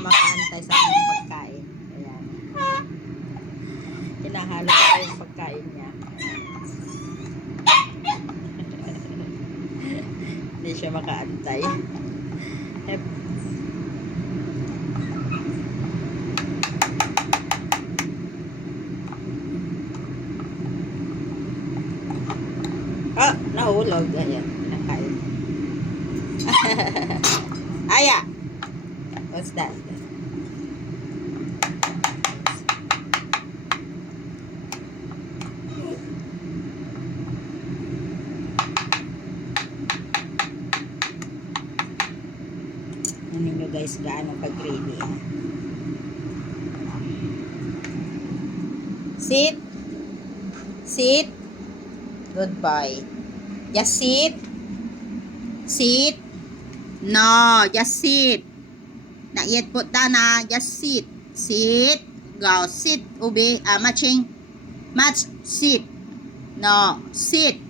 Makaantay sa aking pagkain. Ayan. Hinahalo ko yung pagkain niya. Hindi siya makaantay. Oh, nahulog. Ayan, nakain. Aya! What's that? Ano nyo guys, gaano ka-greedy ah. Sit. Sit. Goodbye. Just sit. Sit. No, just sit. Not yet put down ah. Just sit. Sit. Go. Sit. Ubi. Matching. Match. Sit. No. Sit.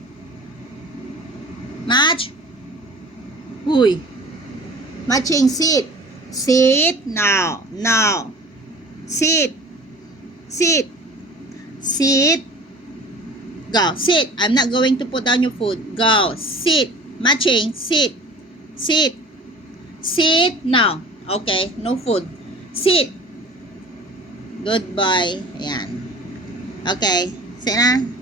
Match. Uy. Matching. Sit. Sit. Now. Now. Sit. Sit. Sit. Go. Sit. I'm not going to put down your food. Go. Sit. Matching. Sit. Sit. Sit. Now. Okay. No food. Sit. Goodbye. Ayan. Okay. Sit na.